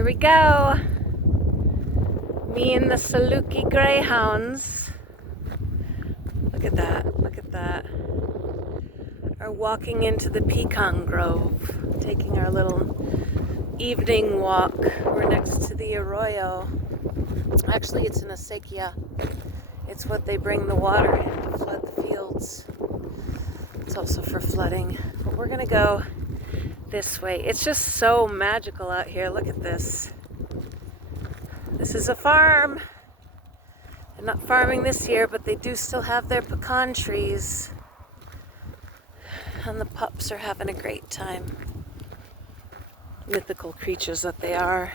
Here we go. Me and the Saluki greyhounds. Look at that, look at that. Are walking into the pecan grove, taking our little evening walk. We're next to the arroyo. Actually, it's an acequia. It's what they bring the water in to flood the fields. It's also for flooding. But we're gonna go this way. It's just so magical out here. Look at this. This is a farm. They're not farming this year, but they do still have their pecan trees. And the pups are having a great time. Mythical creatures that they are.